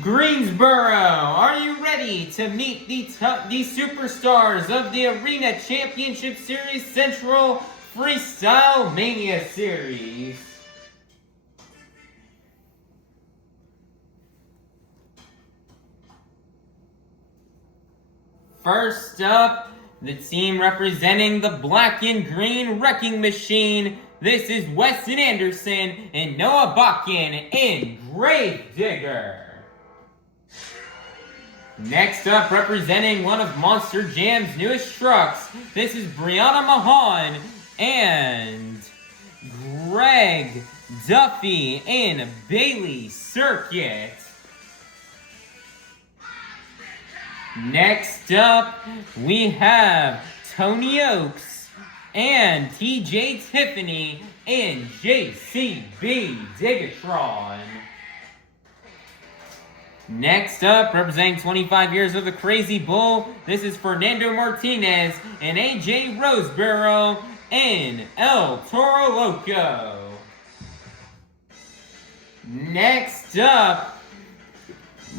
Greensboro, are you ready to meet the superstars of the Arena Championship Series Central Freestyle Mania Series? First up, the team representing the black and green wrecking machine. This is Weston Anderson and Noah Pauken in Gravedigger. Next up, representing one of Monster Jam's newest trucks, this is Brianna Mahon and Greg Duffy in Bailey Circuit. Next up, we have Tony Ochs and TJ Tiffany in JCB DIGatron. Next up, representing 25 years of the Crazy Bull, this is Fernando Martinez and AJ Roseborough in El Toro Loco. Next up,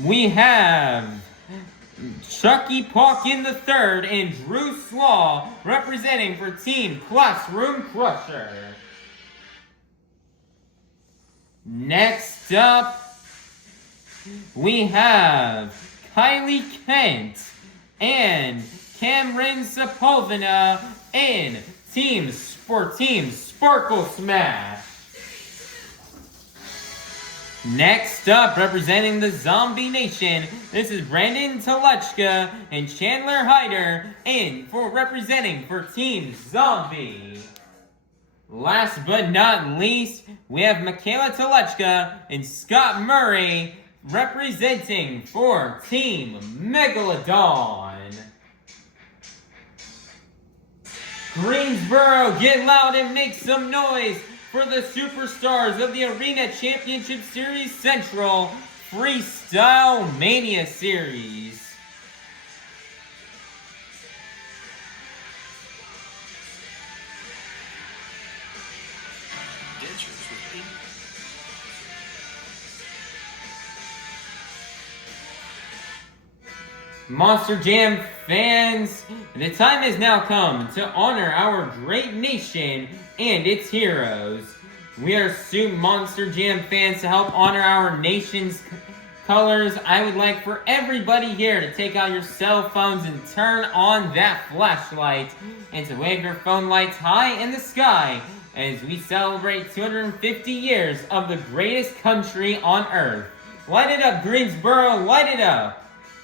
we have Chuckie Pauken III and Drew Slaw representing for Team Classroom Crusher. Next up, we have Kylie Kent and Cameron Sepulveda in Team Sparkle Smash. Next up, representing the Zombie Nation, this is Brandan Tulachka and Chandler Hyder representing for Team Zombie. Last but not least, we have Mikayla Tulachka and Scott Murray representing for Team Megalodon. Greensboro, get loud and make some noise for the superstars of the Arena Championship Series Central Freestyle Mania Series. Monster Jam fans, the time has now come to honor our great nation and its heroes. We are Monster Jam fans to help honor our nation's colors. I would like for everybody here to take out your cell phones and turn on that flashlight and to wave your phone lights high in the sky as we celebrate 250 years of the greatest country on earth. Light it up, Greensboro, light it up!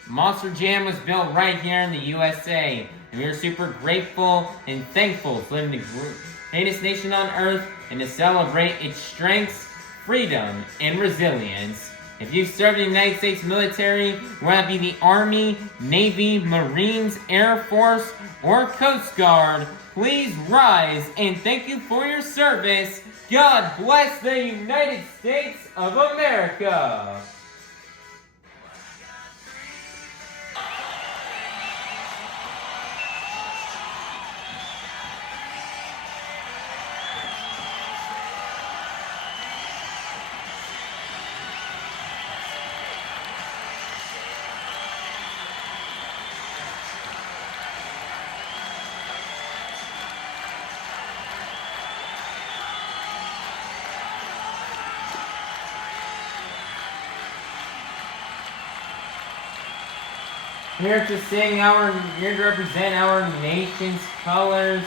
Monster Jam was built right here in the USA, and we are super grateful and thankful to live in the greatest nation on earth and to celebrate its strengths, freedom, and resilience. If you've served in the United States military, whether it be the Army, Navy, Marines, Air Force, or Coast Guard, please rise and thank you for your service. God bless the United States of America. Here to represent our nation's colors.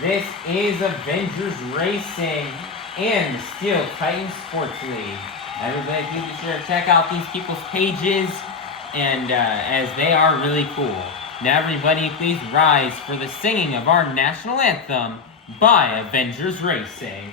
This is Avengers Racing and the Steel Titan Sports League. Everybody, please be sure to check out these people's pages, and as they are really cool. Now, everybody, please rise for the singing of our national anthem by Avengers Racing.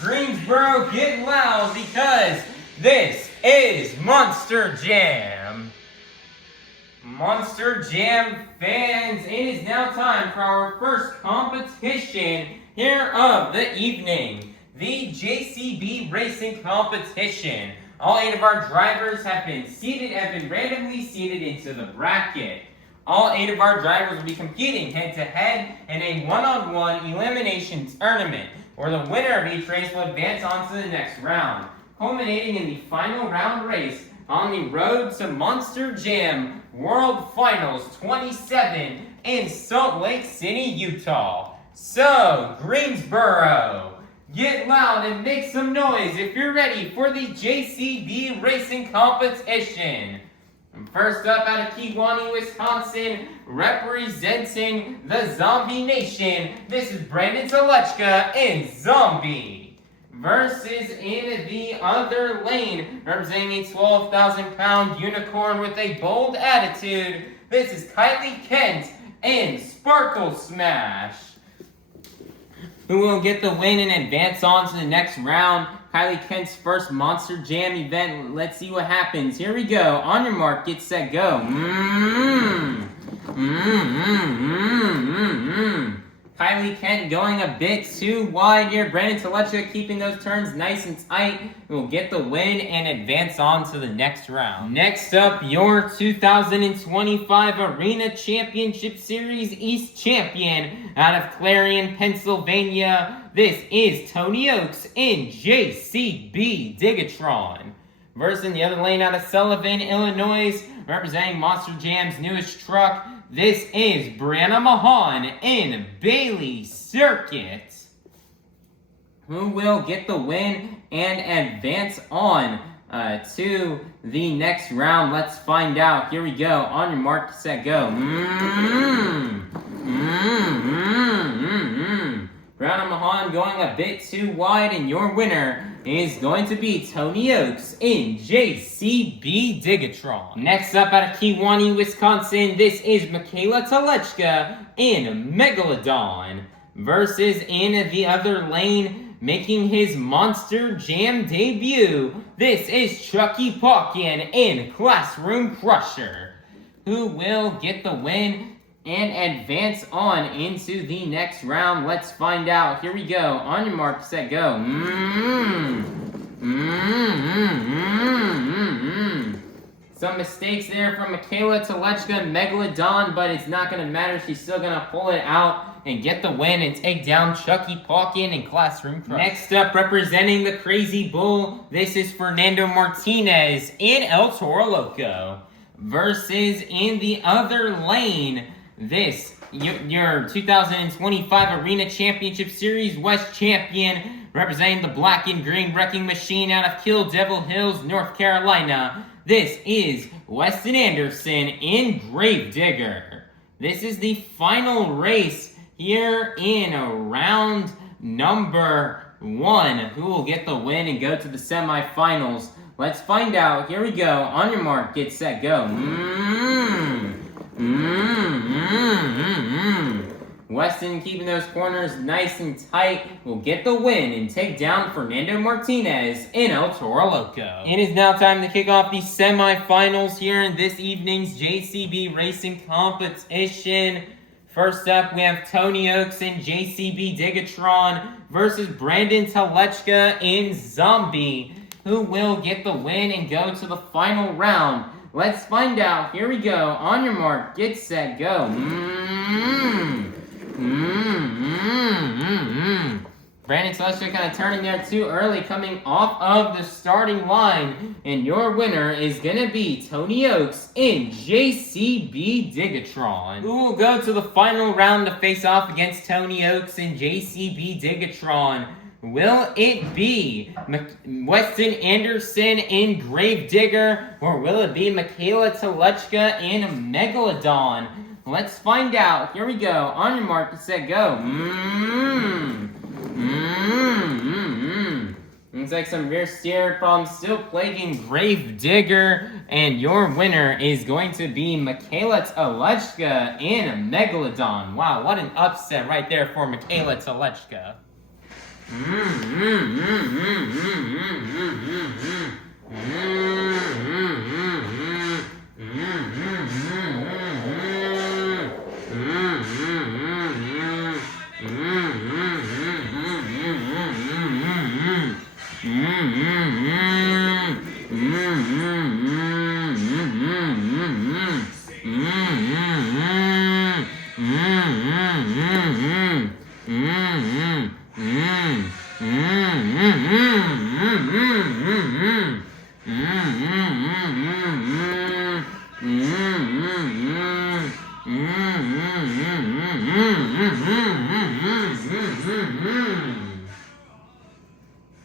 Greensboro, get loud because this is Monster Jam. Monster Jam fans, it is now time for our first competition here of the evening, the JCB Racing Competition. All 8 of our drivers have been randomly seated into the bracket. All 8 of our drivers will be competing head-to-head in a one-on-one elimination tournament, where the winner of each race will advance on to the next round, culminating in the final round race on the road to Monster Jam World Finals 27 in Salt Lake City, Utah. So, Greensboro, get loud and make some noise if you're ready for the JCB Racing Competition. First up out of Kewanee, Wisconsin, representing the Zombie Nation, this is Brandon Tulachka in Zombie. Versus in the other lane, representing a 12,000-pound unicorn with a bold attitude, this is Kylie Kent in Sparkle Smash. Who will get the win and advance on to the next round? Kylie Kent's first Monster Jam event. Let's see what happens. Here we go. On your mark, get set, go. Kylie Kent going a bit too wide here. Brandon Tulachka keeping those turns nice and tight. Will get the win and advance on to the next round. Next up, your 2025 Arena Championship Series East Champion out of Clarion, Pennsylvania. This is Tony Ochs in JCB DIGatron. Versus in the other lane out of Sullivan, Illinois, representing Monster Jam's newest truck. This is Brianna Mahon in Bailey Circuit. Who will get the win and advance on to the next round? Let's find out. Here we go. On your mark, set, go. Brianna Mahon going a bit too wide, and your winner is going to be Tony Ochs in JCB DIGatron. Next up out of Kewanee, Wisconsin, this is Mikayla Tulachka in Megalodon versus in the other lane, making his Monster Jam debut. This is Chuckie Pauken in Classroom Crusher, who will get the win and advance on into the next round. Let's find out. Here we go. On your mark, set, go. Some mistakes there from Mikayla Tulachka, Megalodon, but it's not going to matter. She's still going to pull it out and get the win and take down Chuckie Pauken in Classroom Crush. Next up, representing the Crazy Bull, this is Fernando Martinez in El Toro Loco versus in the other lane, this, your 2025 Arena Championship Series West champion, representing the black and green wrecking machine out of Kill Devil Hills, North Carolina. This is Weston Anderson in Gravedigger. This is the final race here in round number 1. Who will get the win and go to the semifinals? Let's find out. Here we go. On your mark, get set, go. Weston keeping those corners nice and tight will get the win and take down Fernando Martinez in El Toro Loco. It is now time to kick off the semifinals here in this evening's JCB Racing Competition. First up, we have Tony Ochs in JCB DIGatron versus Brandan Tulachka in Zombie, who will get the win and go to the final round. Let's find out. Here we go. On your mark, get set, go. Brandan Tulachka kind of turning there too early, coming off of the starting line. And your winner is going to be Tony Ochs in JCB DIGatron, who will go to the final round to face off against Tony Ochs in JCB DIGatron. Will it be Weston Anderson in Gravedigger, or will it be Mikayla Tulachka in Megalodon? Let's find out. Here we go. On your mark, set, go. Looks like some rear steer problems still plaguing Gravedigger, and your winner is going to be Mikayla Tulachka in Megalodon. Wow, what an upset right there for Mikayla Tulachka.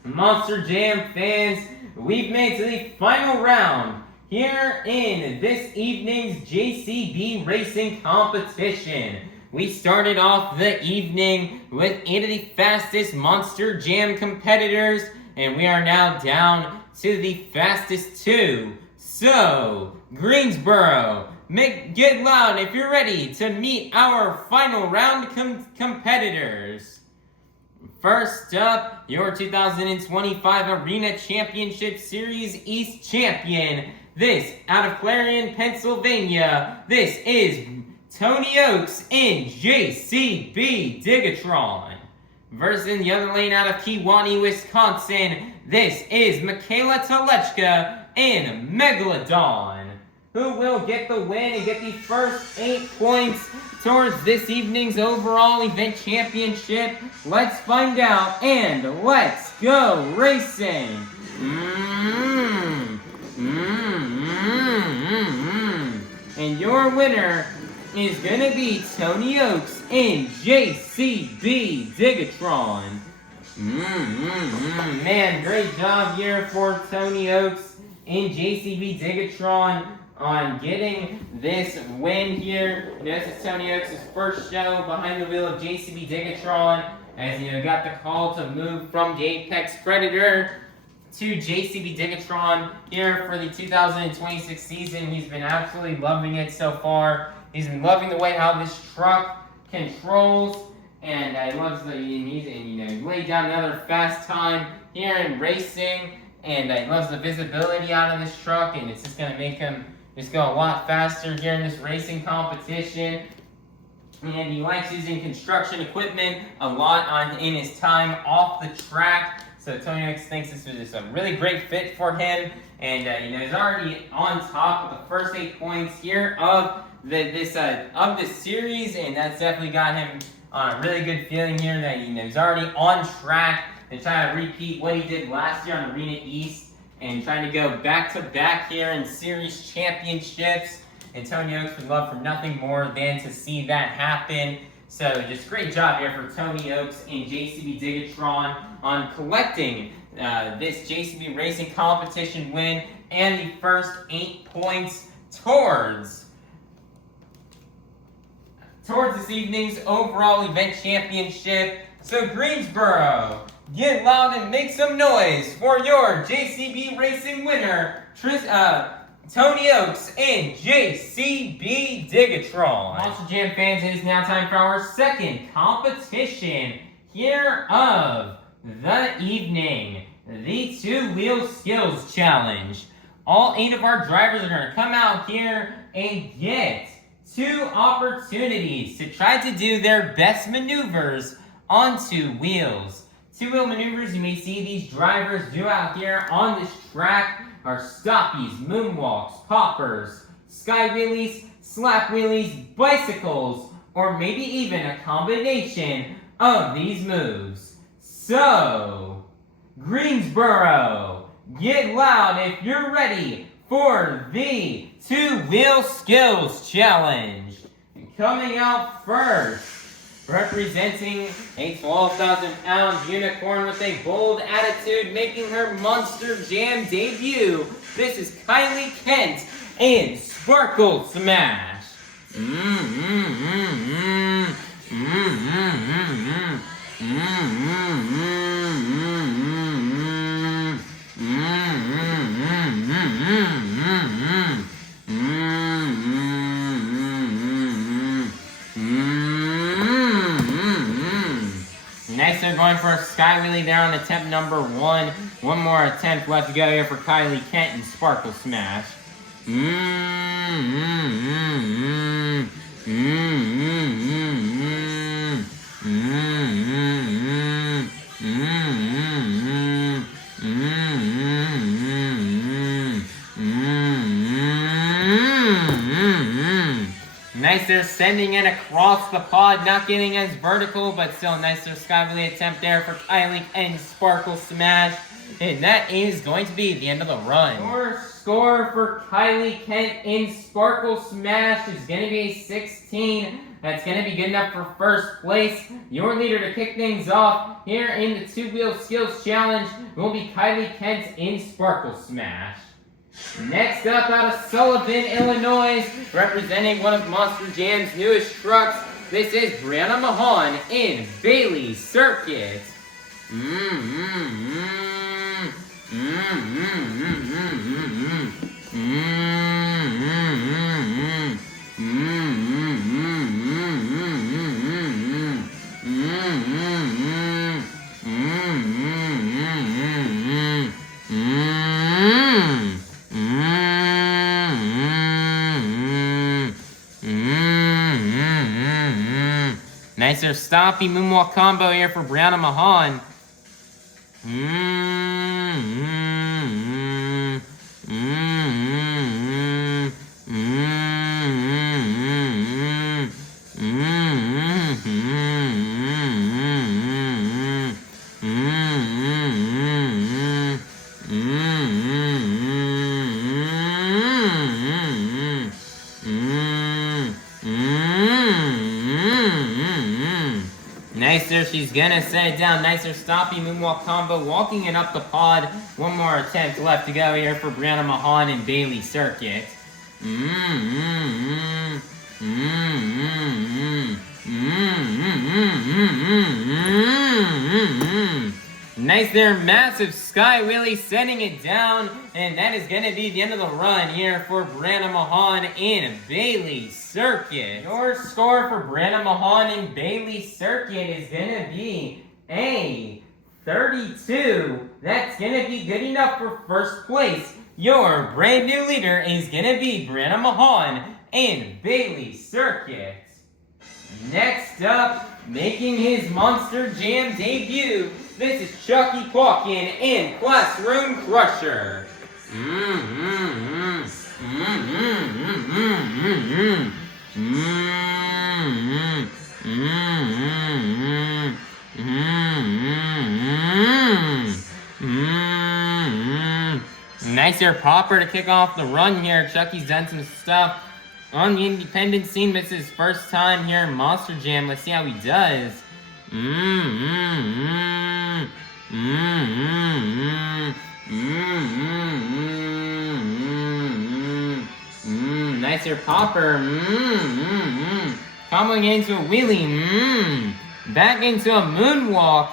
Monster Jam fans, we've made to the final round here in this evening's JCB Racing Competition. We started off the evening with 8 of the fastest Monster Jam competitors, and we are now down to the fastest 2. So, Greensboro, get loud if you're ready to meet our final round competitors. First up, your 2025 Arena Championship Series East champion. This, out of Clarion, Pennsylvania, this is Tony Ochs in JCB DIGatron. Versus in the other lane out of Kewanee, Wisconsin, this is Mikayla Tulachka in Megalodon, who will get the win and get the first 8 points towards this evening's overall event championship. Let's find out, and let's go racing. And your winner is gonna be Tony Ochs in JCB DIGatron. Man, great job here for Tony Ochs in JCB DIGatron on getting this win here. This is Tony Ochs' first show behind the wheel of JCB DIGatron, as got the call to move from the Apex Predator to JCB DIGatron here for the 2026 season. He's been absolutely loving it so far. He's been loving the way how this truck controls, and he loves the he laid down another fast time here in racing, and he loves the visibility out of this truck, and it's just gonna make him just go a lot faster here in this racing competition. And he likes using construction equipment a lot in his time off the track. So Tony Ochs thinks this was just a really great fit for him. And he's already on top of the first 8 points here of this series, and that's definitely got him on a really good feeling here that he's already on track and trying to repeat what he did last year on Arena East and trying to go back to back here in series championships. And Tony Ochs would love for nothing more than to see that happen. So just great job here for Tony Ochs and JCB DIGatron on collecting this JCB Racing Competition win and the first 8 points towards this evening's overall event championship. So Greensboro, get loud and make some noise for your JCB Racing winner, Tony Ochs and JCB DIGatron. Monster Jam fans, it is now time for our second competition here of the evening, the two-wheel skills challenge. All 8 of our drivers are going to come out here and get 2 opportunities to try to do their best maneuvers on 2 wheels. 2-wheel maneuvers you may see these drivers do out here on this track are stoppies, moonwalks, poppers, sky wheelies, slap wheelies, bicycles, or maybe even a combination of these moves. So, Greensboro, get loud if you're ready for the two-wheel skills challenge. And coming out first, representing a 12,000-pound unicorn with a bold attitude, making her Monster Jam debut, this is Kylie Kent in Sparkle Smash. Nice, they're going for a sky wheelie there on attempt number 1. One more attempt left to go here for Kylie Kent and Sparkle Smash. Nice, they're sending it across the pod, not getting as vertical, but still nice, their sky wheelie attempt there for Kylie and Sparkle Smash. And that is going to be the end of the run. Your score for Kylie Kent in Sparkle Smash is going to be a 16. That's going to be good enough for first place. Your leader to kick things off here in the two-wheel skills challenge will be Kylie Kent in Sparkle Smash. Next up, out of Sullivan, Illinois, representing one of Monster Jam's newest trucks, this is Brianna Mahon in Bailey Circuit. Nicer stompy moonwalk combo here for Brianna Mahon. Nicer, she's gonna set it down. Nicer stompy moonwalk combo, walking it up the pod. One more attempt left to go here for Brianna Mahon in Bailey Circuit. Nice there, massive sky wheelie, setting it down, and that is going to be the end of the run here for Brianna, Mahon, and Bailey Circuit. Your score for Brianna, Mahon, and Bailey Circuit is going to be a 32. That's going to be good enough for first place. Your brand new leader is going to be Brianna, Mahon, and Bailey Circuit. Next up, making his Monster Jam debut, this is Chuckie Pauken in Classroom Crusher. Nice air popper to kick off the run here. Chuckie's done some stuff on the independent scene. This is his first time here in Monster Jam. Let's see how he does. Nice air popper. Comboing into a wheelie. Back into a moonwalk.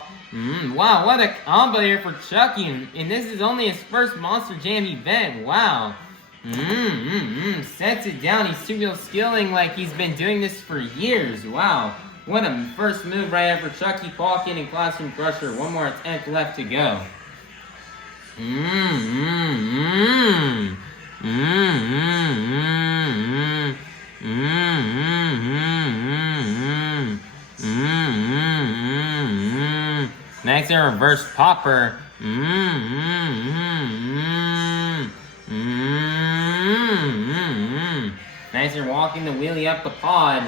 Wow, what a combo here for Chuckie. And this is only his first Monster Jam event. Wow. Sets it down. He's two-wheel skilling like he's been doing this for years. Wow. What a first move right there for Chuckie Pauken in Classroom Crusher. One more attempt left to go. Nice and reverse popper. Nice and walking the wheelie up the pod.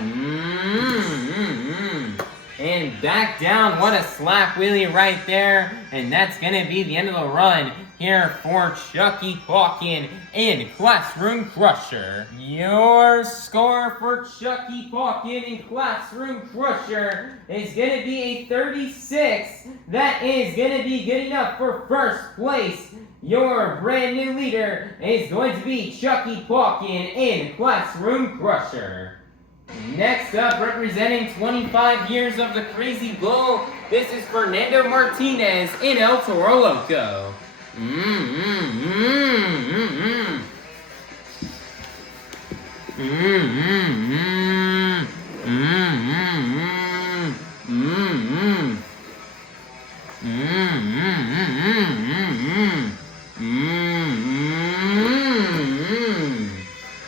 And back down. What a slap wheelie right there. And that's going to be the end of the run here for Chuckie Pauken in Classroom Crusher. Your score for Chuckie Pauken in Classroom Crusher is going to be a 36. That is going to be good enough for first place. Your brand new leader is going to be Chuckie Pauken in Classroom Crusher. Next up, representing 25 years of the Crazy Bull, this is Fernando Martinez in El Toro Loco.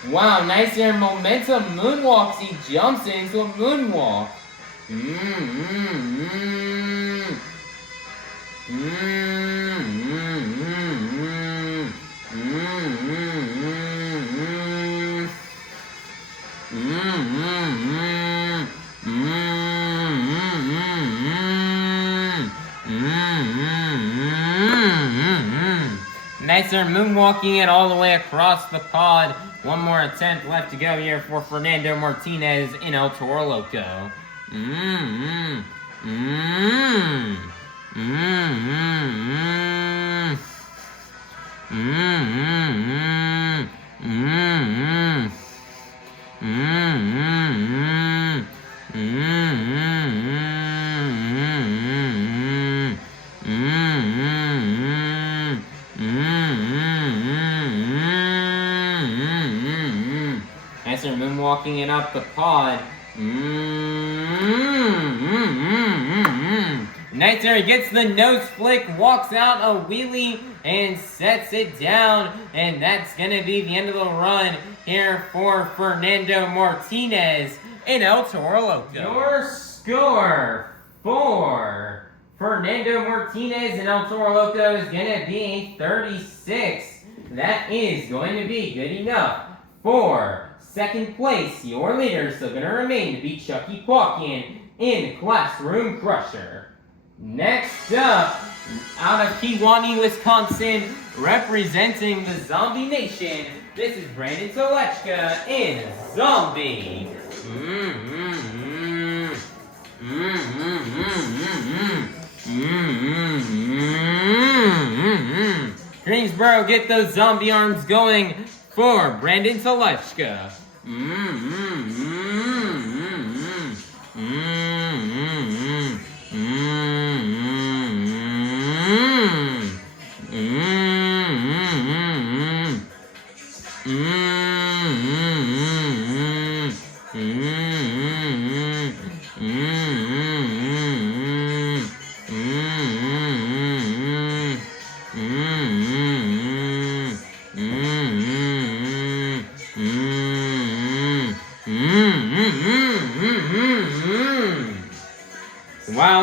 Wow, nice there, momentum moonwalks. He jumps into a moonwalk. Nice there, moonwalking it all the way across the pod. One more attempt left to go here for Fernando Martinez in El Toro Loco. Nice and moonwalking it up the pod. Nice there, he gets the nose flick, walks out a wheelie, and sets it down. And that's going to be the end of the run here for Fernando Martinez in El Toro Loco. Your score for Fernando Martinez in El Toro Loco is going to be 36. That is going to be good enough for second place. Your leader is still going to remain to be Chuckie Pauken in Classroom Crusher. Next up, out of Kewanee, Wisconsin, representing the Zombie Nation, this is Brandan Tulachka in Zombie. Greensboro, get those zombie arms going for Brandan Tulachka.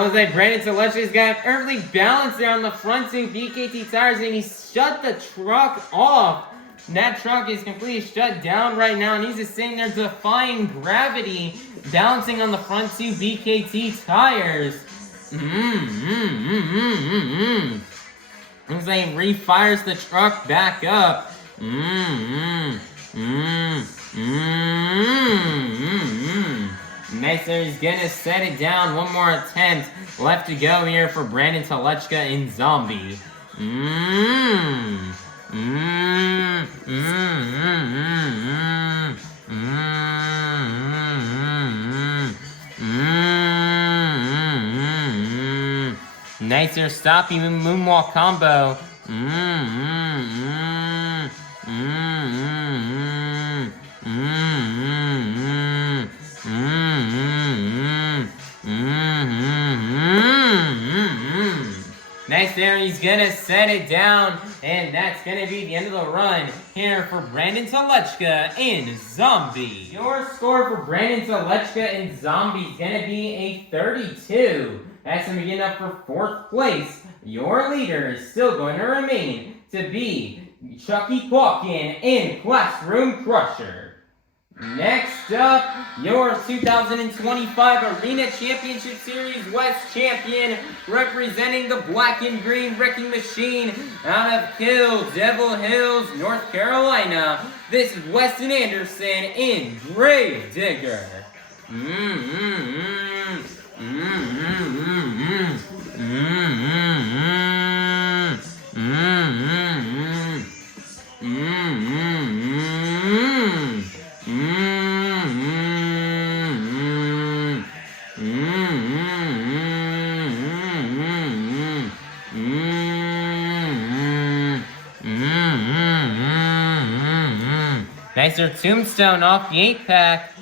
looks like Brandan Tulachka's got early balance there on the front two BKT tires, and he shut the truck off. And that truck is completely shut down right now, and he's just sitting there defying gravity, balancing on the front two BKT tires. Looks like he refires the truck back up. Next there, he's gonna set it down. One more attempt left to go here for Brandan Tulachka in Zombie. Nice there, stopping moonwalk combo. Nice there, he's gonna set it down, and that's gonna be the end of the run here for Brandan Tulachka in Zombie. Your score for Brandan Tulachka in Zombie is gonna be a 32. That's gonna be good enough for 4th place. Your leader is still going to remain to be Chuckie Pauken in Classroom Crusher. Next up, your 2025 Arena Championship Series West champion, representing the Black and Green Wrecking Machine out of Devil Hills, North Carolina. This is Weston Anderson in Gravedigger. Nicer tombstone off the 8-pack.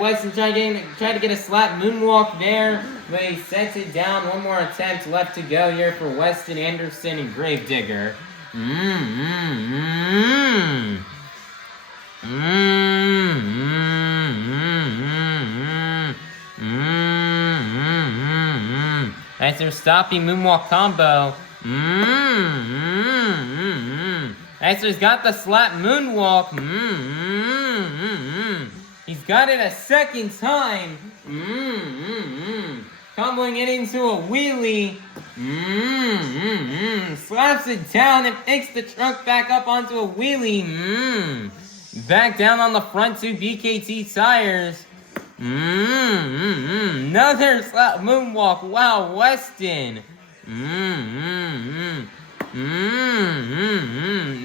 Weston tried to get a slap moonwalk there, but he sets it down. One more attempt left to go here for Weston Anderson and Gravedigger. That's their stopping moonwalk combo. That's got the slap moonwalk. He's got it a second time. Tumbling it into a wheelie. Slaps it down and picks the truck back up onto a wheelie. Back down on the front two BKT tires. Another slap moonwalk. Wow, Weston.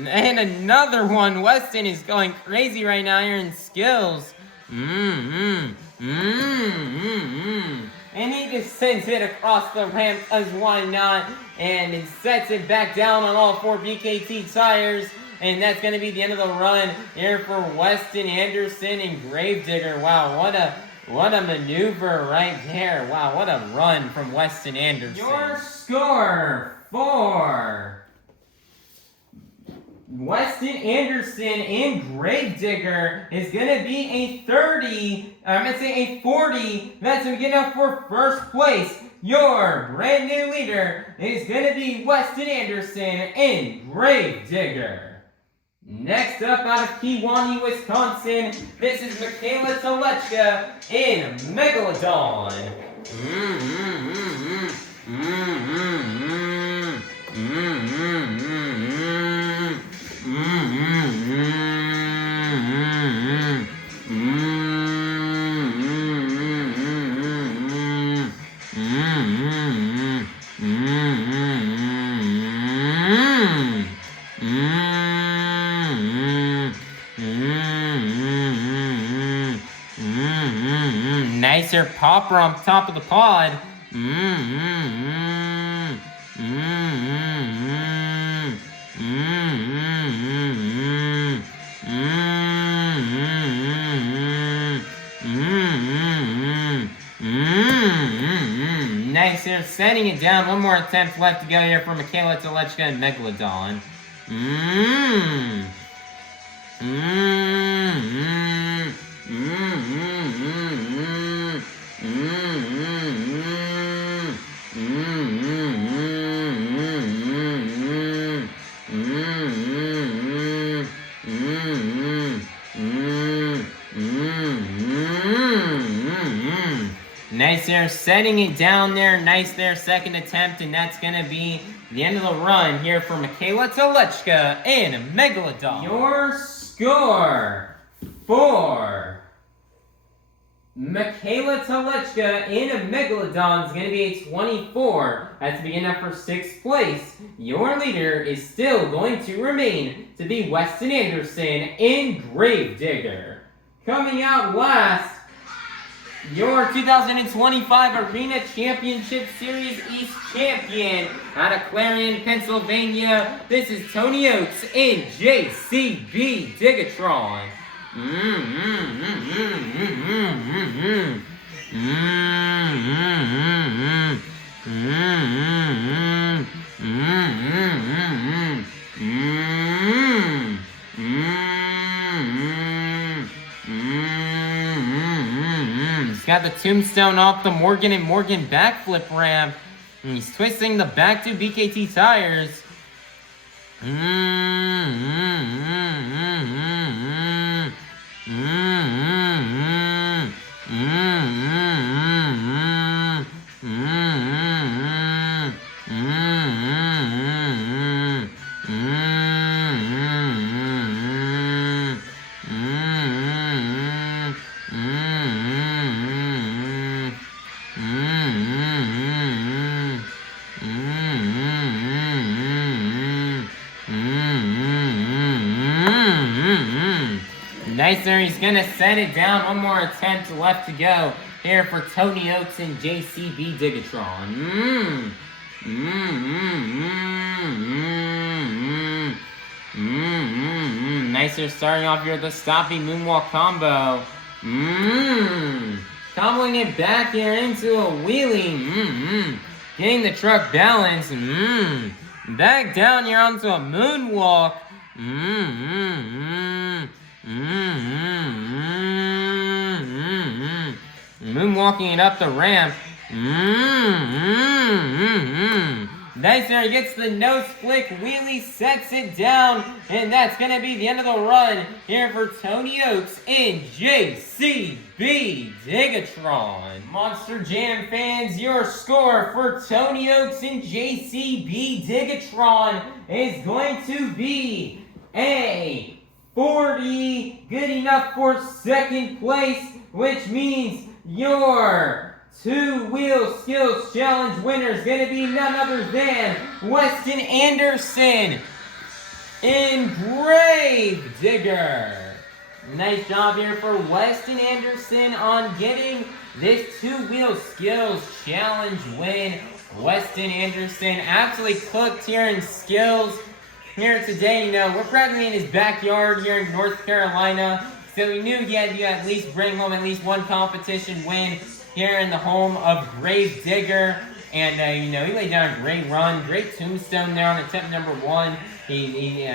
And another one. Weston is going crazy right now here in skills. And he just sends it across the ramp as why not, and it sets it back down on all 4 BKT tires, and that's going to be the end of the run here for Weston Anderson and Gravedigger. Wow, what a maneuver right there. Wow, what a run from Weston Anderson. Your score for Weston Anderson and Gravedigger is going to be a 30, I'm going to say a 40. That's going to get enough for 1st place. Your brand new leader is going to be Weston Anderson and Gravedigger. Next up out of Kewanee, Wisconsin, this is Mikayla Tulachka in Megalodon. Nicer popper on top of the pod. Nice here, sending it down. One more attempt left to go here for Mikayla, Tulachka, and Megalodon. Nice there, setting it down there. Nice there, second attempt, and that's going to be the end of the run here for Mikayla, Tulachka, and Megalodon. Your score for Mikayla, Tulachka, and Megalodon is going to be a 24. That's being up for 6th place. Your leader is still going to remain to be Weston Anderson in Gravedigger. Coming out last, your 2025 Arena Championship Series East champion out of Clarion, Pennsylvania. This is Tony Ochs in JCB DIGatron. He's got the tombstone off the Morgan and Morgan backflip ramp. And he's twisting the back to BKT tires. Nice there, he's gonna set it down. One more attempt left to go here for Tony Ochs and JCB DIGatron. Nice there, starting off here with the stopping moonwalk combo. Comboing it back here into a wheelie. Getting the truck balanced. Back down here onto a moonwalk. Moonwalking it up the ramp. Nice there, he gets the nose flick wheelie, sets it down, and that's going to be the end of the run here for Tony Ochs in JCB DIGatron. Monster Jam fans, your score for Tony Ochs in JCB DIGatron is going to be a 40, good enough for 2nd place, which means your two-wheel skills challenge winner is going to be none other than Weston Anderson in Gravedigger. Nice job here for Weston Anderson on getting this two-wheel skills challenge win. Weston Anderson absolutely cooked here in skills here today. You know, we're practically in his backyard here in North Carolina, so we knew he had to at least bring home at least one competition win here in the home of Gravedigger. And, you know, he laid down a great run, great tombstone there on attempt number 1. You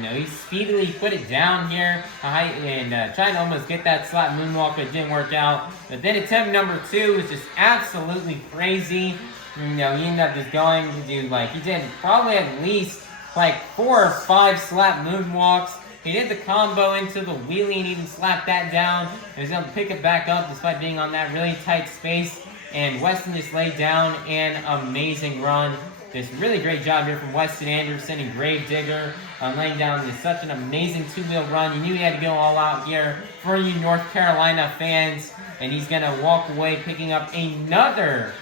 know, he speedily put it down here and tried to almost get that slap moonwalk, but it didn't work out. But then attempt number 2 was just absolutely crazy. You know, he ended up just going to do, like, he did probably at least, like, 4 or 5 slap moonwalks. He did the combo into the wheelie and even slapped that down. And was able to pick it back up despite being on that really tight space. And Weston just laid down an amazing run. This really great job here from Weston Anderson and Gravedigger laying down such an amazing two-wheel run. You knew he had to go all out here for you North Carolina fans. And he's going to walk away picking up another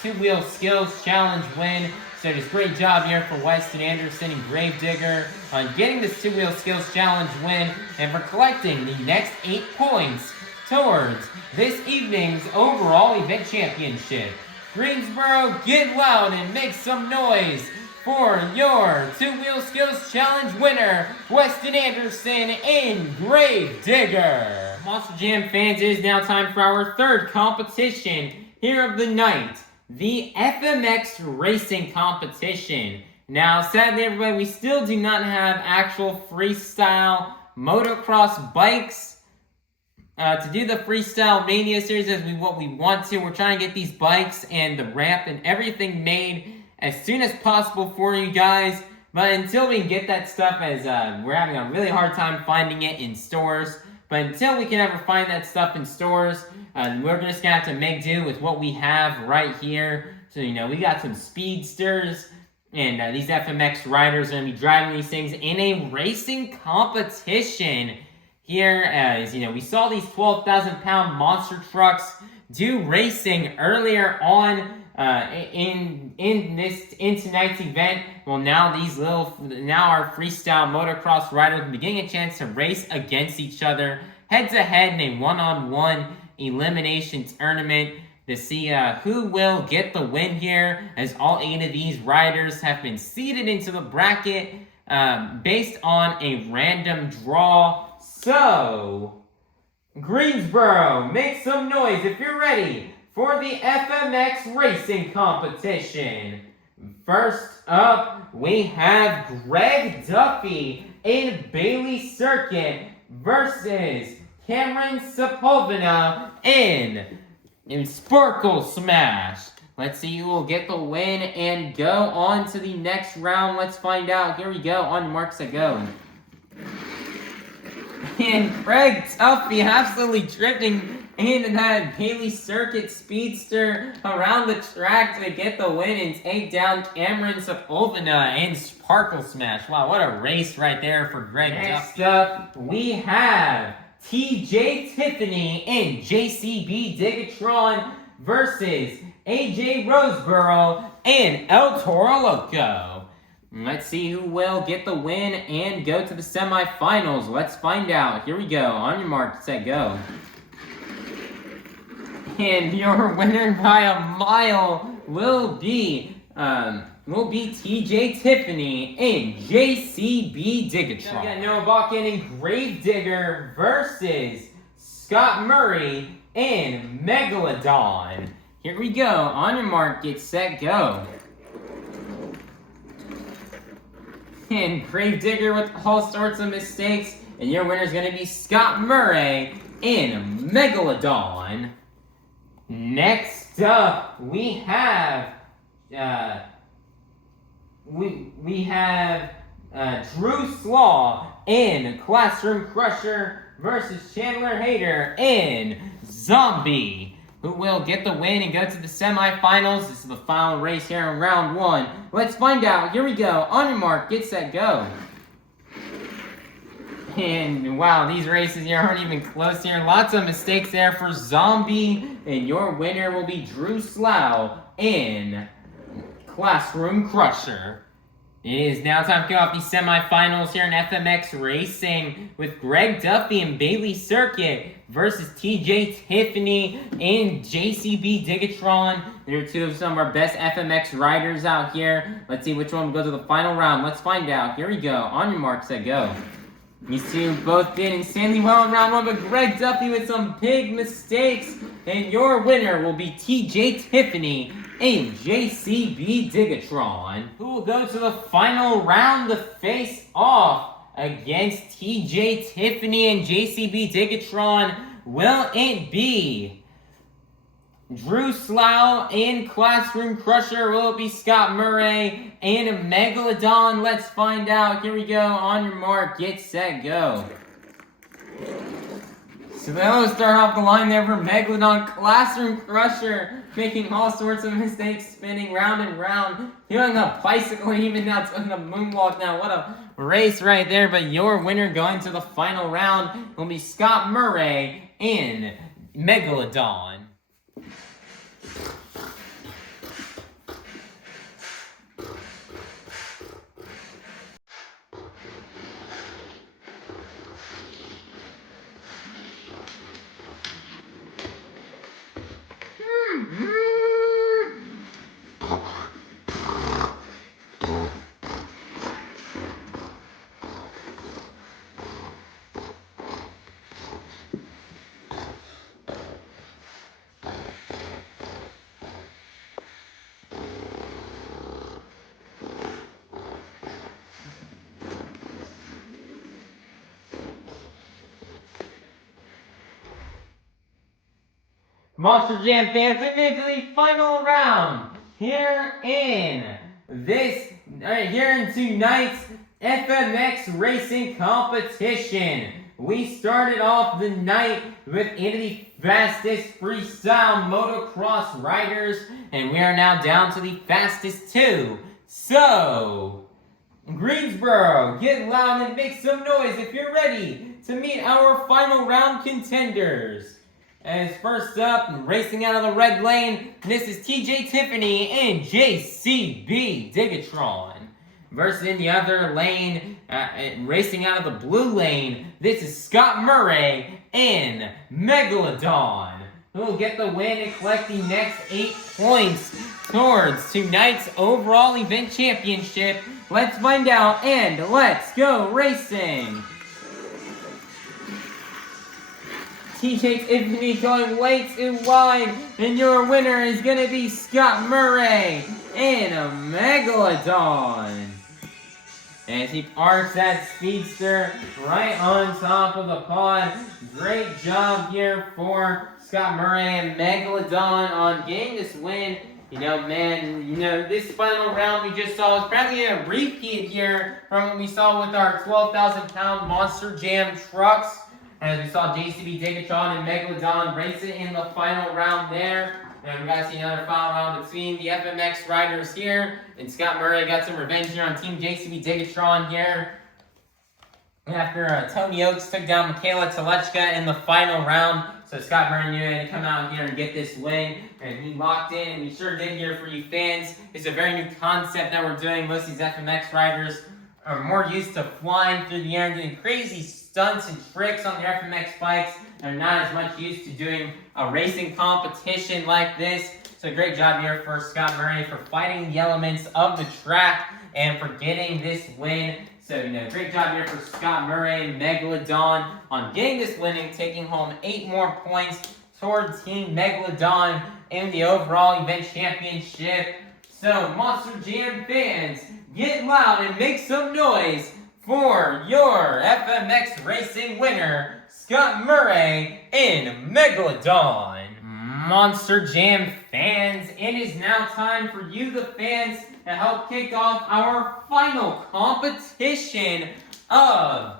two-wheel skills challenge win. So just great job here for Weston Anderson and Gravedigger on getting this two-wheel skills challenge win and for collecting the next 8 points towards this evening's overall event championship. Greensboro, get loud and make some noise for your two-wheel skills challenge winner, Weston Anderson in Gravedigger. Monster Jam fans, it is now time for our 3rd competition here of the night. the FMX Racing Competition. Now, sadly, everybody, we still do not have actual freestyle motocross bikes to do the Freestyle Mania series as what we want to. We're trying to get these bikes and the ramp and everything made as soon as possible for you guys. But until we can get that stuff, as we're having a really hard time finding it in stores. But until we can ever find that stuff in stores, we're just going to have to make do with what we have right here. So, we got some speedsters, and these FMX riders are going to be driving these things in a racing competition. Here, as we saw these 12,000-pound monster trucks do racing earlier on in tonight's event. Well, now our freestyle motocross riders are getting a chance to race against each other head to head in a one-on-one elimination tournament to see who will get the win here, as all 8 of these riders have been seeded into the bracket based on a random draw. So, Greensboro, make some noise if you're ready for the FMX Racing Competition. First up, we have Greg Duffy in Bailey Circuit versus Cameron Sepulveda in Sparkle Smash. Let's see who will get the win and go on to the next round. Let's find out. Here we go. On your marks, go. And Greg Duffy absolutely drifting into that Bailey Circuit speedster around the track to get the win and take down Cameron Sepulveda in Sparkle Smash. Wow, what a race right there for Greg Duffy. Next up, we have TJ Tiffany in JCB DIGatron versus AJ Roseboro and El Toro Loco. Let's see who will get the win and go to the semifinals. Let's find out. Here we go. On your mark, set, go. And your winner by a mile will be TJ Tiffany in JCB DIGatron. We got Noah Pauken and Gravedigger versus Scott Murray in Megalodon. Here we go. On your mark, get set, go. And Gravedigger with all sorts of mistakes. And your winner is going to be Scott Murray in Megalodon. Next up, we have Drew Slaw in Classroom Crusher versus Chandler Hayter in Zombie. Who will get the win and go to the semifinals? This is the final race here in round 1. Let's find out. Here we go. On your mark, get set, go. And wow, these races here aren't even close here. Lots of mistakes there for Zombie. And your winner will be Drew Slough in Classroom Crusher. It is now time to kick off the semifinals here in FMX Racing with Greg Duffy and Bailey Circuit versus TJ Tiffany in JCB DIGatron. They're 2 of some of our best FMX riders out here. Let's see which one will go to the final round. Let's find out. Here we go. On your mark, set, go. These 2 both did insanely well in round 1, but Greg Duffy with some big mistakes. And your winner will be TJ Tiffany in JCB DIGatron, who will go to the final round to face off against TJ Tiffany and JCB DIGatron. Will it be Drew Slough in Classroom Crusher? Will it be Scott Murray in Megalodon? Let's find out. Here we go. On your mark, get set, go. So they'll start off the line there for Megalodon. Classroom Crusher making all sorts of mistakes, spinning round and round, doing a bicycle, even now doing a moonwalk. Now, what a race right there. But your winner going to the final round will be Scott Murray in Megalodon. Monster Jam fans, we made it to the final round here in tonight's FMX Racing Competition. We started off the night with the fastest freestyle motocross riders, and we are now down to the fastest two. So, Greensboro, get loud and make some noise if you're ready to meet our final round contenders. As first up, racing out of the red lane, this is TJ Tiffany and JCB DIGatron. Versus in the other lane, racing out of the blue lane, this is Scott Murray and Megalodon, who will get the win and collect the next 8 points towards tonight's overall event championship. Let's find out and let's go racing! TJ Tiffany going way too wide, and your winner is going to be Scott Murray and a Megalodon. As he parks that speedster right on top of the pod. Great job here for Scott Murray and Megalodon on getting this win. This final round we just saw is probably a repeat here from what we saw with our 12,000-pound Monster Jam trucks. As we saw JCB DIGatron and Megalodon race it in the final round there. And we got to see another final round between the FMX riders here. And Scott Murray got some revenge here on Team JCB DIGatron here. After Tony Ochs took down Mikayla Tulachka in the final round. So Scott Murray knew he had to come out here and get this win. And he locked in, and we sure did here for you fans. It's a very new concept that we're doing. Most of these FMX riders are more used to flying through the air and doing crazy stunts and tricks on their FMX bikes. They're not as much used to doing a racing competition like this. So great job here for Scott Murray for fighting the elements of the track and for getting this win. So, great job here for Scott Murray and Megalodon on getting this win and taking home 8 more points toward Team Megalodon in the overall event championship. So, Monster Jam fans, get loud and make some noise for your FMX Racing winner, Scott Murray and Megalodon. Monster Jam fans, it is now time for you, the fans, to help kick off our final competition of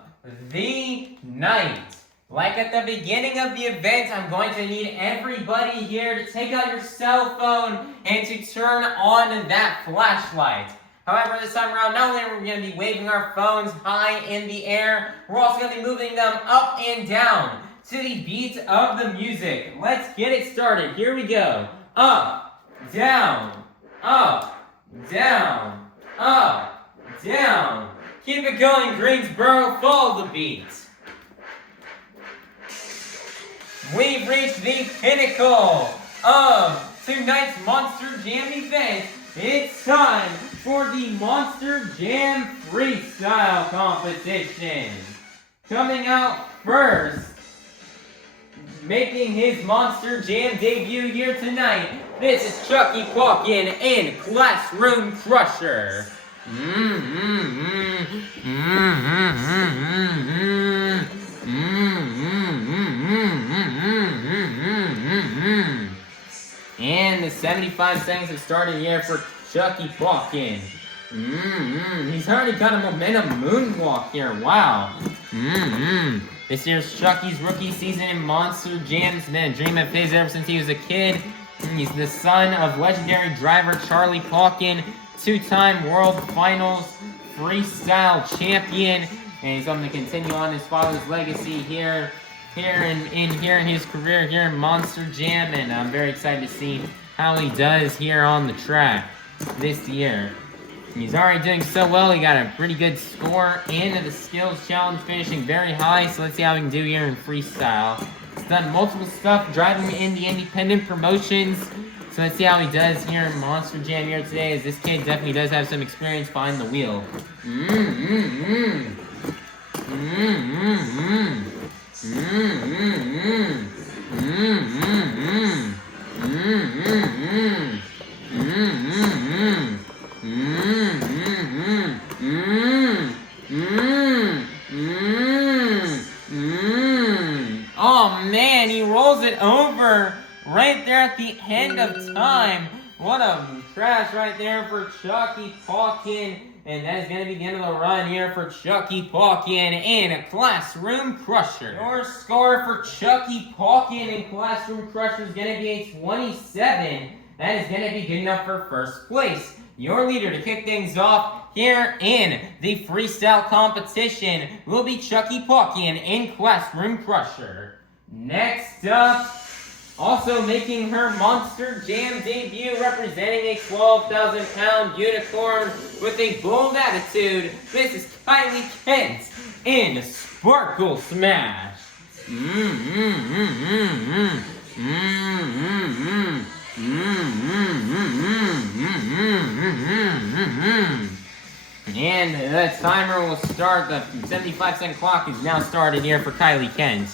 the night. Like at the beginning of the event, I'm going to need everybody here to take out your cell phone and to turn on that flashlight. However, this time around, not only are we going to be waving our phones high in the air, we're also going to be moving them up and down to the beat of the music. Let's get it started. Here we go. Up, down, up, down, up, down. Keep it going, Greensboro. Follow the beat. We've reached the pinnacle of tonight's Monster Jam event. It's time for the Monster Jam Freestyle Competition. Coming out first, making his Monster Jam debut here tonight, this is Chuckie Pauken and Classroom Crusher. And the 75 seconds have started here for Chuckie Pauken. He's already got a momentum moonwalk here. Wow. This year's Chuckie's rookie season in Monster Jam has been a dream of his ever since he was a kid. He's the son of legendary driver Charlie Pauken, 2-time World Finals freestyle champion, and he's going to continue on his father's legacy here in his career here in Monster Jam, and I'm very excited to see how he does here on the track this year. He's already doing so well. He got a pretty good score in the skills challenge, finishing very high. So let's see how we can do here in freestyle. He's done multiple stuff, driving in the independent promotions. So let's see how he does here in Monster Jam here today, as this kid definitely does have some experience behind the wheel. Oh man, he rolls it over right there at the end of time. What a crash right there for Chuckie Pauken. And that is going to be the end of the run here for Chuckie Pauken in a Classroom Crusher. Your score for Chuckie Pauken in Classroom Crusher is going to be a 27. That is going to be good enough for first place. Your leader to kick things off here in the freestyle competition will be Chuckie Pauken in Classroom Crusher. Next up, also making her Monster Jam debut, representing a 12,000-pound unicorn with a bold attitude, this is Kylie Kent in Sparkle Smash. And the timer will start. The 75-second clock is now started here for Kylie Kent.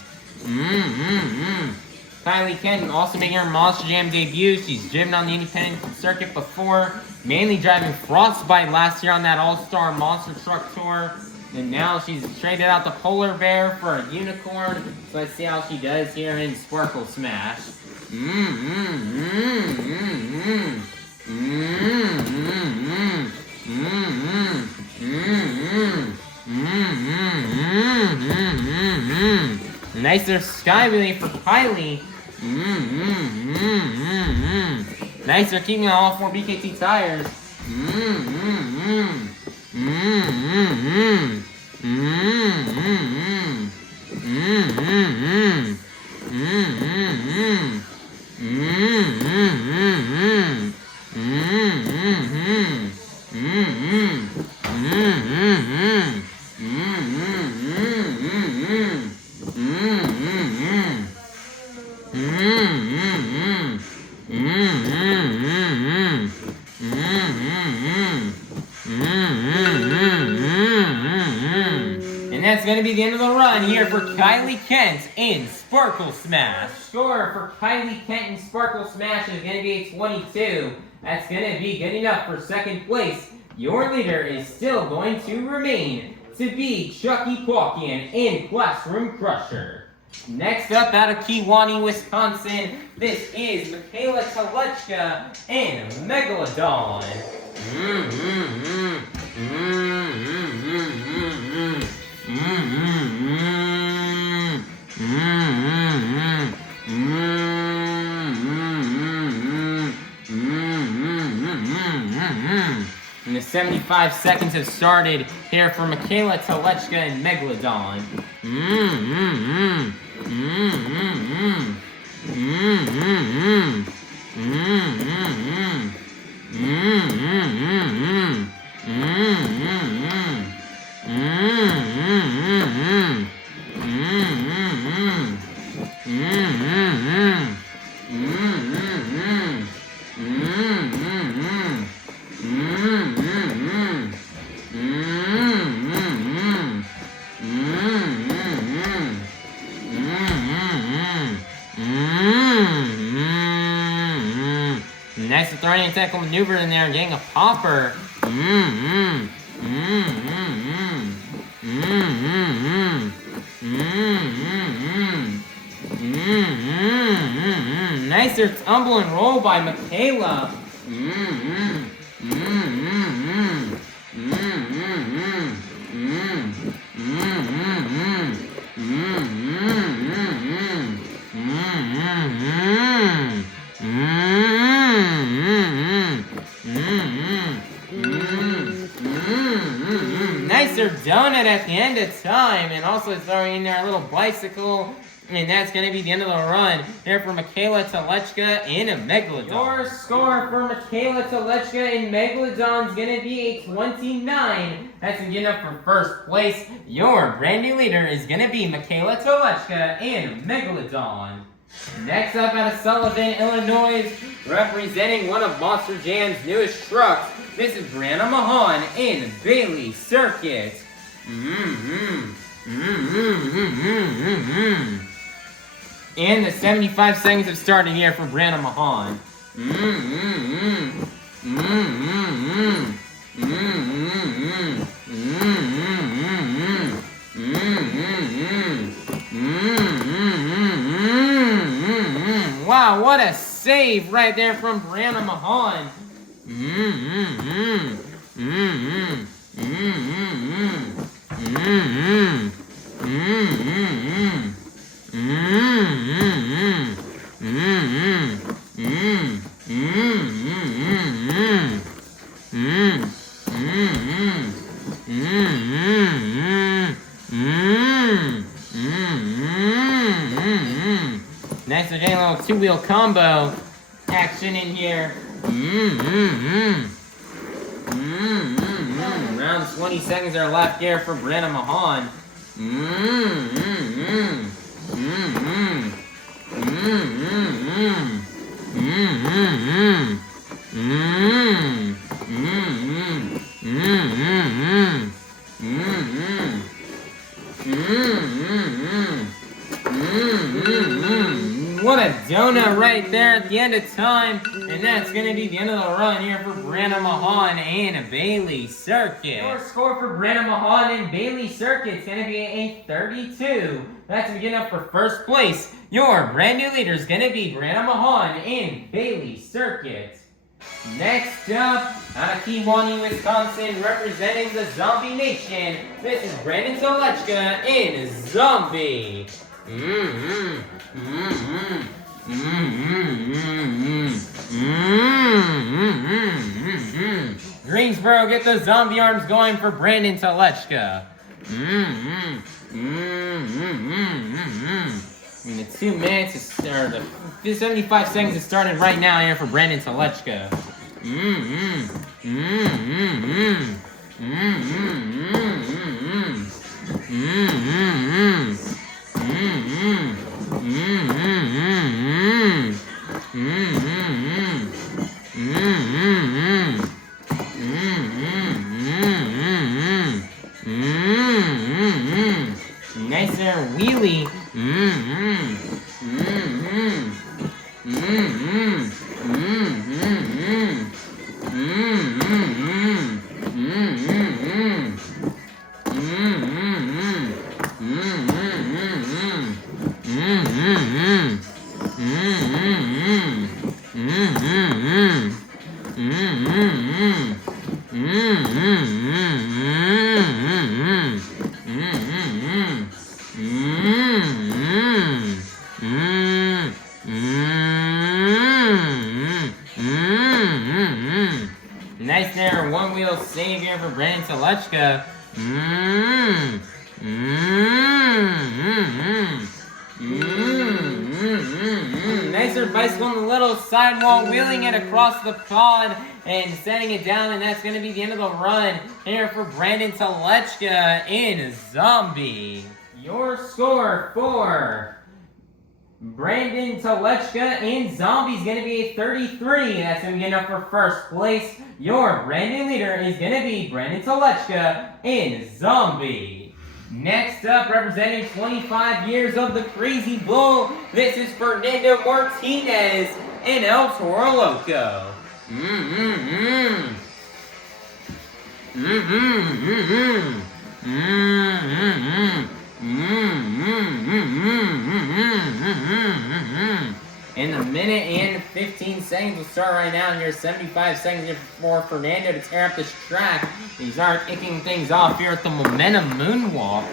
Kylie Kent also making her Monster Jam debut. She's driven on the independent circuit before, mainly driving Frostbite last year on that All-Star Monster Truck Tour. And now she's traded out the Polar Bear for a unicorn. So let's see how she does here in Sparkle Smash. Nicer sky relief for Kylie. Nicer keeping on all 4 BKT tires. And that's going to be the end of the run here for Kylie Kent in Sparkle Smash. Score for Kylie Kent in Sparkle Smash is going to be a 22. That's going to be good enough for second place. Your leader is still going to remain to be Chuckie Pauken in Classroom Crusher. Next up, out of Kewanee, Wisconsin, this is Mikayla Tulachka in Megalodon. And the 75 seconds have started here for Mikayla Tulachka and Megalodon. Nice throwing and tackle maneuver in there and getting a popper. Nicer tumble and roll by Mikayla. Nicer donut at the end of time, and also throwing in there a little bicycle. And that's going to be the end of the run there for Mikayla Tulachka in a Megalodon. Your score for Mikayla Tulachka in Megalodon is going to be a 29. That's good enough for first place. Your brand new leader is going to be Mikayla Tulachka in Megalodon. Next up out of Sullivan, Illinois, representing one of Monster Jam's newest trucks, this is Brianna Mahon in Bailey Circuit. And the 75 seconds have started here for Brianna Mahon. Wow, Wow, what a save right there from Brianna Mahon. Nice, we're getting a little two-wheel combo action in here. Around 20 seconds are left here for Brianna Mahon. What a donut right there at the end of time. And that's going to be the end of the run here for Brianna Mahon and Bailey Circuit. Your score for Brianna Mahon and Bailey Circuit is going to be a 32. That's going to get up for first place. Your brand new leader is going to be Brianna Mahon and Bailey Circuit. Next up, out of Kewanee, Wisconsin, representing the Zombie Nation, this is Brandan Tulachka in Zombie. Greensboro, get the zombie arms going for Brandan Tulachka. And the 2 minutes, or the 75 seconds is started right now here for Brandan Tulachka. Nice there, wheelie. Nice there, one wheel save here for Brandan Tulachka. Nicer bicycle on the little sidewall, wheeling it across the pod and setting it down, and that's going to be the end of the run here for Brandan Tulachka in Zombie. Your score for Brandan Tulachka in Zombie is going to be a 33. That's going to be enough for first place. Your brand new leader is going to be Brandan Tulachka in Zombie. Next up, representing 25 years of the Crazy Bull, this is Fernando Martinez in El Toro Loco. And the minute and 15 seconds will start right now. And here's 75 seconds for Fernando to tear up this track. He starts kicking things off here at the Momentum Moonwalk.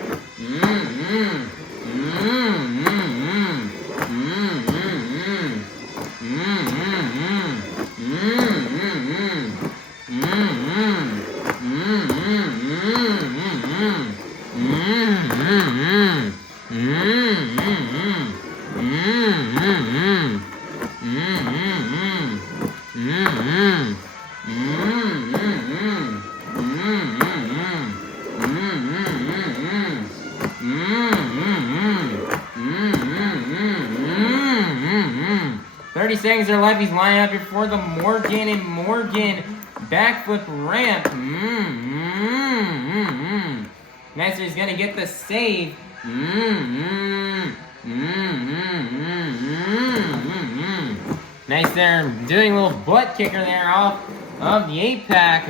Seconds are left. He's lining up here for the Morgan and Morgan backflip ramp. Nice, he's gonna get the save. Nice there, doing a little butt kicker there off of the 8-pack.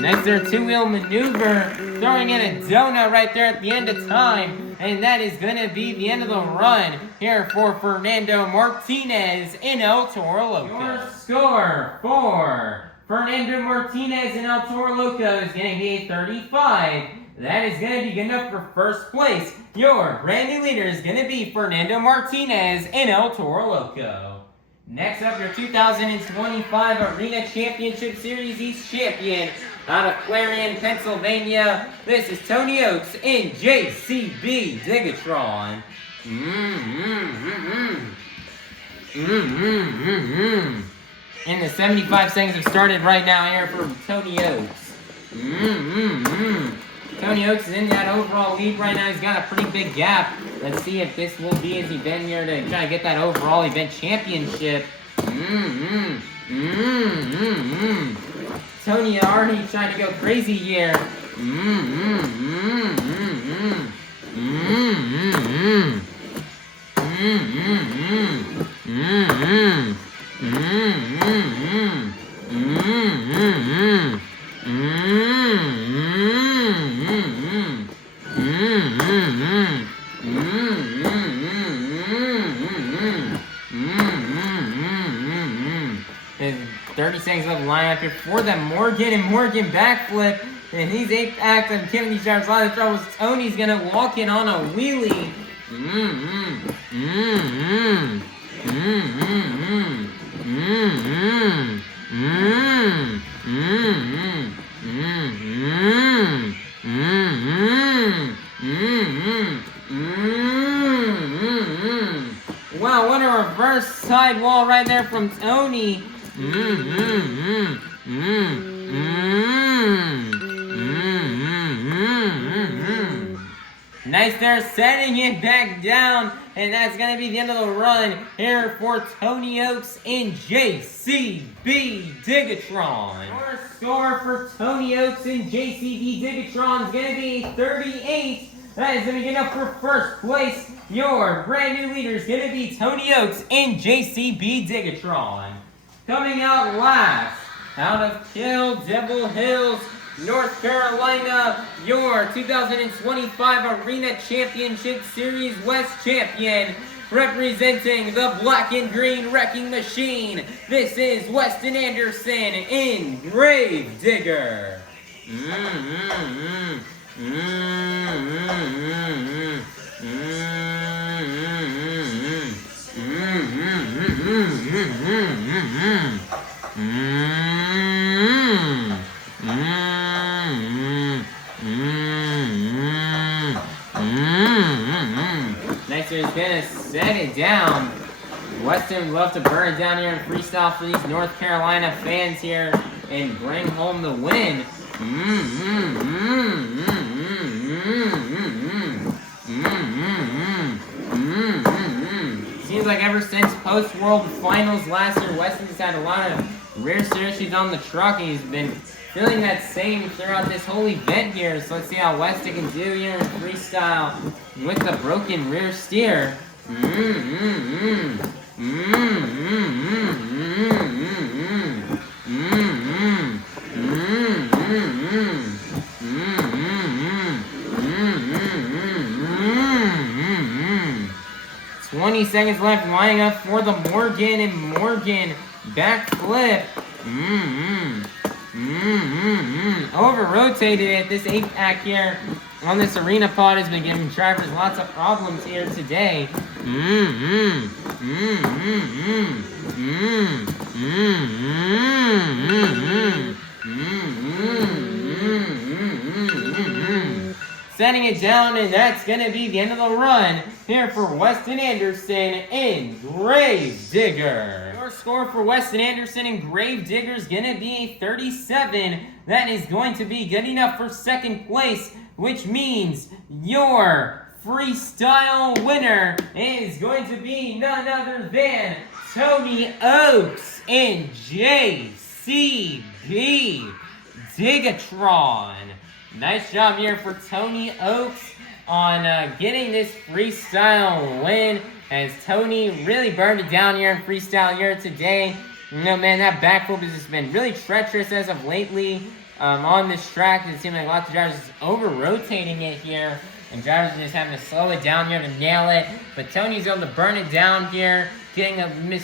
Next, their two-wheel maneuver, throwing in a donut right there at the end of time. And that is going to be the end of the run here for Fernando Martinez in El Toro Loco. Your score for Fernando Martinez in El Toro Loco is going to be a 35. That is going to be good enough for first place. Your brand new leader is going to be Fernando Martinez in El Toro Loco. Next up, your 2025 Arena Championship Series East champion out of Clarion, Pennsylvania. This is Tony Ochs in JCB DIGatron. And the 75 seconds have started right now here for Tony Ochs. Tony Ochs is in that overall lead right now. He's got a pretty big gap. Let's see if this will be his event here to try to get that overall event championship. Tony already trying to go crazy here. There's 30 seconds left line up here for the Morgan backflip. And he's 8th act of giving these drivers a lot of troubles. Tony's gonna walk in on a wheelie. Wow, what a reverse sidewall right there from Tony. Nice there, setting it back down, and that's going to be the end of the run here for Tony Ochs in JCB DIGatron. Our score for Tony Ochs in JCB DIGatron is going to be 38. That is going to be enough for first place. Your brand new leader is going to be Tony Ochs in JCB DIGatron. Coming out last, out of Kill Devil Hills, North Carolina, your 2025 Arena Championship Series West champion, representing the black and green wrecking machine. This is Weston Anderson in Gravedigger. Next is gonna set it down. Weston would love to burn it down here in freestyle for these North Carolina fans here and bring home the win. Seems like ever since post-World Finals last year, Weston's had a lot of rear steer issues on the truck, and he's been feeling that same throughout this whole event here. So let's see how Weston can do here in freestyle with the broken rear steer. $20 seconds left, lining up for the Morgan backflip. Over-rotated at this 8th act here on this arena pod has been giving drivers lots of problems here today. Setting it down, and that's going to be the end of the run here for Weston Anderson in Gravedigger. Your score for Weston Anderson in Gravedigger is going to be a 37. That is going to be good enough for second place, which means your freestyle winner is going to be none other than Tony Ochs in JCB DIGatron. Nice job here for Tony Ochs on getting this freestyle win, as Tony really burned it down here in freestyle here today. You know, man, that backflip has just been really treacherous as of lately. on this track. It seems like lots of drivers just over-rotating it here, and drivers are just having to slow it down here to nail it. But Tony's able to burn it down here, getting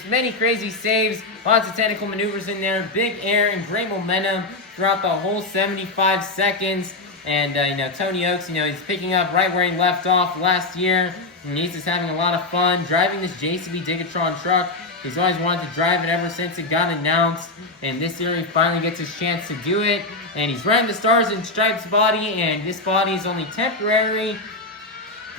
many crazy saves, lots of technical maneuvers in there, big air and great momentum throughout the whole 75 seconds. And, Tony Ochs, he's picking up right where he left off last year. And he's just having a lot of fun driving this JCB DIGatron truck. He's always wanted to drive it ever since it got announced. And this year he finally gets his chance to do it. And he's running the Stars and Stripes body. And this body is only temporary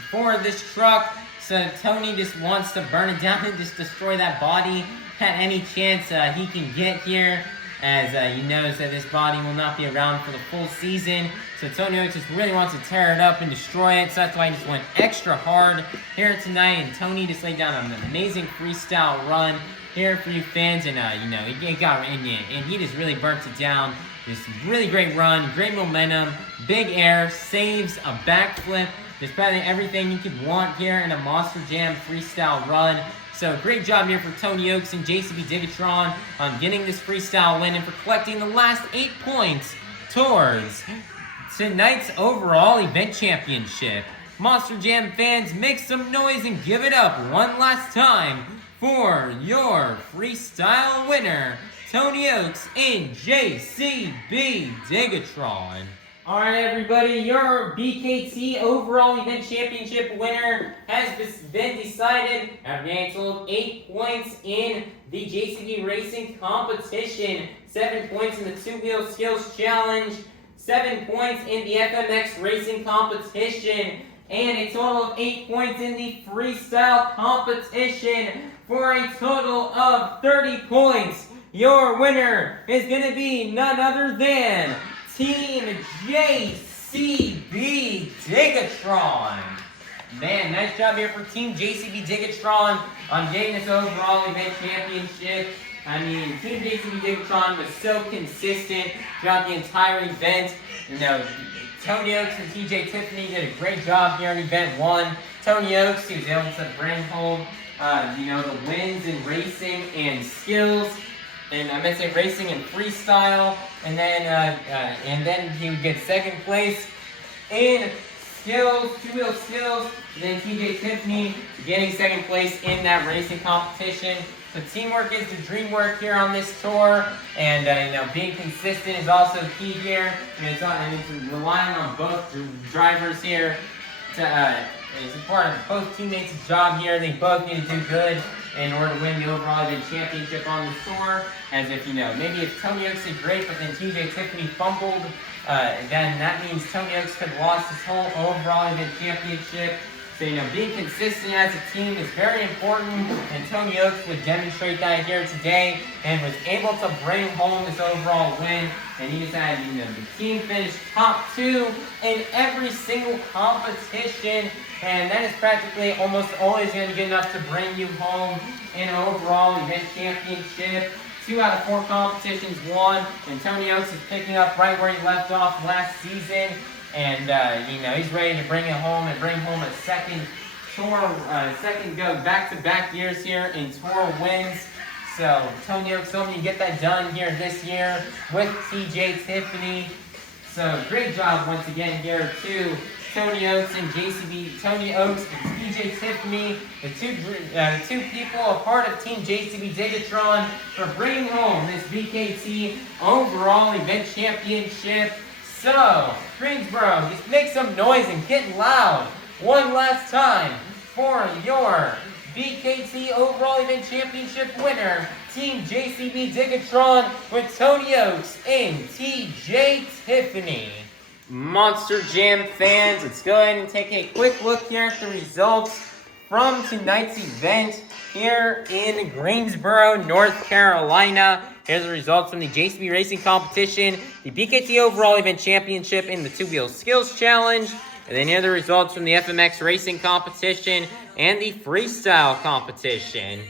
for this truck. So Tony just wants to burn it down and just destroy that body at any chance he can get here. As he knows that this body will not be around for the full season. So Tony Ochs just really wants to tear it up and destroy it. So that's why he just went extra hard here tonight. And Tony just laid down an amazing freestyle run here for you fans. And, he got in it. And he just really burnt it down. Just really great run, great momentum, big air, saves, a backflip. Just probably everything you could want here in a Monster Jam freestyle run. So great job here for Tony Ochs and JCB DIGatron on getting this freestyle win and for collecting the last 8 points towards tonight's overall event championship. Monster Jam fans, make some noise and give it up one last time for your freestyle winner, Tony Ochs and JCB DIGatron. Alright everybody, your BKT overall event championship winner has been decided after getting totaled 8 points in the JCB Racing Competition, 7 points in the two-wheel skills challenge, 7 points in the FMX Racing Competition, and a total of 8 points in the Freestyle Competition for a total of 30 points. Your winner is going to be none other than Team JCB DIGatron. Man, nice job here for Team JCB DIGatron on getting this overall event championship. I mean, Team JCB DIGatron was so consistent throughout the entire event. Tony Ochs and TJ Tiffany did a great job here in Event 1. Tony Ochs, he was able to bring home, the wins in racing and skills. And I meant to say racing and freestyle, and then he would get second place in skills, two-wheel skills. And then TJ Tiffany getting second place in that racing competition. So teamwork is the dream work here on this tour, and being consistent is also key here. It's relying on both drivers here to. It's important of both teammates' job here. They both need to do good in order to win the overall event championship on this tour. As if, maybe if Tony Ochs did great, but then TJ Tiffany fumbled, then that means Tony Ochs could have lost his whole overall event championship. So, being consistent as a team is very important, and Tony Ochs would demonstrate that here today and was able to bring home this overall win. And he just had, the team finished top 2 in every single competition, and that is practically almost always going to be good enough to bring you home in an overall event championship. 2 out of 4 competitions won, and Tony Ochs is picking up right where he left off last season. And, he's ready to bring it home and bring home a second Toro, go back-to-back years here in Toro wins. So, Tony Ochs hoping to get that done here this year with TJ Tiffany. So, great job once again here to Tony Ochs and Tony Ochs and TJ Tiffany, the two people a part of Team JCB DIGatron for bringing home this BKT overall event championship. So, Greensboro, just make some noise and get loud one last time for your BKT overall event championship winner, Team JCB DIGatron with Tony Ochs and TJ Tiffany. Monster Jam fans, let's go ahead and take a quick look here at the results from tonight's event here in Greensboro, North Carolina. Here's the results from the JCB Racing Competition, the BKT Overall Event Championship in the Two-Wheel Skills Challenge, and then here are the results from the FMX Racing Competition and the Freestyle Competition.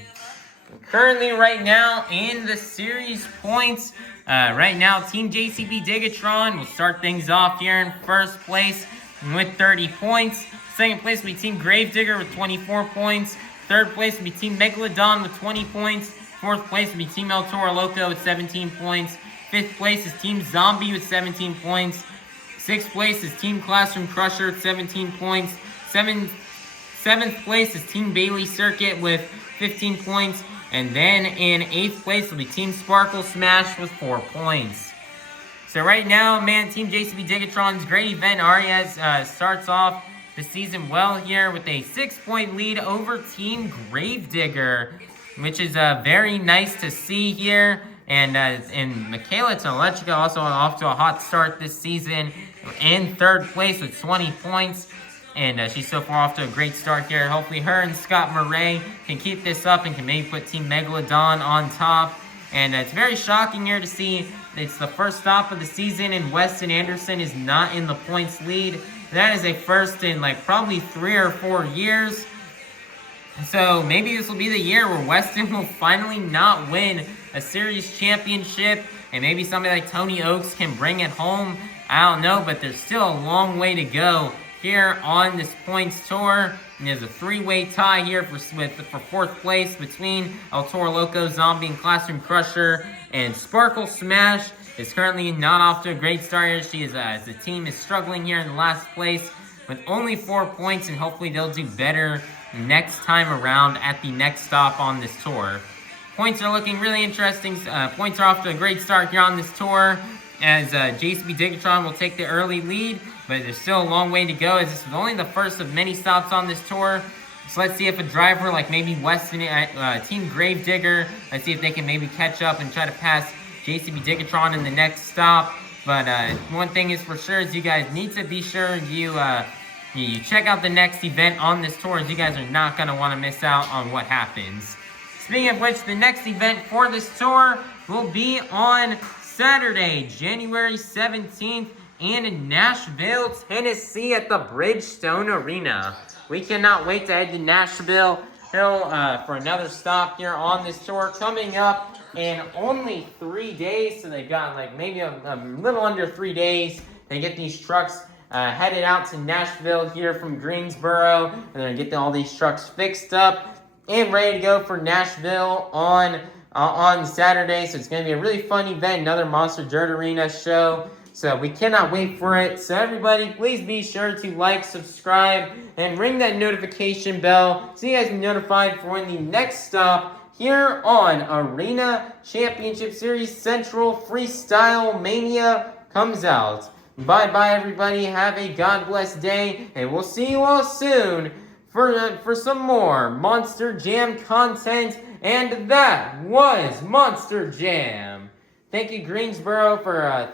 Currently, right now, in the series points, right now, Team JCB DIGatron will start things off here in first place with 30 points. Second place will be Team Gravedigger with 24 points. Third place will be Team Megalodon with 20 points. Fourth place will be Team Toro Loco with 17 points. 5th place is Team Zombie with 17 points. 6th place is Team Classroom Crusher with 17 points. 7th place is Team Bailey Circuit with 15 points. And then in 8th place will be Team Sparkle Smash with 4 points. So right now, man, Team JCB DIGatron's great event. Arias starts off the season well here with a 6-point lead over Team Gravedigger, which is very nice to see here. And Mikayla Tulachka also off to a hot start this season in 3rd place with 20 points. And she's so far off to a great start here. Hopefully her and Scott Murray can keep this up and can maybe put Team Megalodon on top. And it's very shocking here to see it's the first stop of the season and Weston Anderson is not in the points lead. That is a first in like probably 3 or 4 years. So maybe this will be the year where Weston will finally not win a series championship. And maybe somebody like Tony Ochs can bring it home. I don't know, but there's still a long way to go here on this points tour. And there's a 3-way tie here for 4th place between El Toro, Loco, Zombie, and Classroom Crusher. And Sparkle Smash is currently not off to a great start here. She is, as the team is struggling here in last place with only 4 points, and hopefully they'll do better next time around at the next stop on this tour. Points are looking really interesting. Points are off to a great start here on this tour, as JCB DIGatron will take the early lead, but there's still a long way to go, as this is only the first of many stops on this tour. So let's see if a driver like maybe Weston, Team Gravedigger, let's see if they can maybe catch up and try to pass JCB DIGatron in the next stop. But one thing is for sure is you guys need to be sure you check out the next event on this tour, as you guys are not going to want to miss out on what happens. Speaking of which, the next event for this tour will be on Saturday, January 17th, and in Nashville, Tennessee at the Bridgestone Arena. We cannot wait to head to Nashville for another stop here on this tour coming up in only 3 days. So they've got like maybe a little under 3 days to get these trucks headed out to Nashville here from Greensboro. And they're going to get all these trucks fixed up and ready to go for Nashville on Saturday. So it's going to be a really fun event, another Monster Dirt Arena show. So we cannot wait for it. So everybody, please be sure to like, subscribe, and ring that notification bell so you guys are notified for when the next stop here on Arena Championship Series Central Freestyle Mania comes out. Bye-bye, everybody. Have a God bless day, and we'll see you all soon for some more Monster Jam content. And that was Monster Jam. Thank you, Greensboro fans,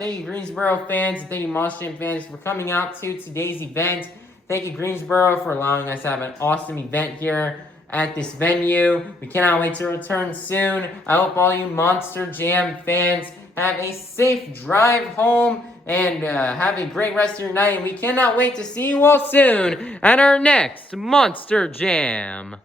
and thank you, Monster Jam fans, for coming out to today's event. Thank you, Greensboro, for allowing us to have an awesome event here at this venue. We cannot wait to return soon. I hope all you Monster Jam fans have a safe drive home and have a great rest of your night. And we cannot wait to see you all soon at our next Monster Jam.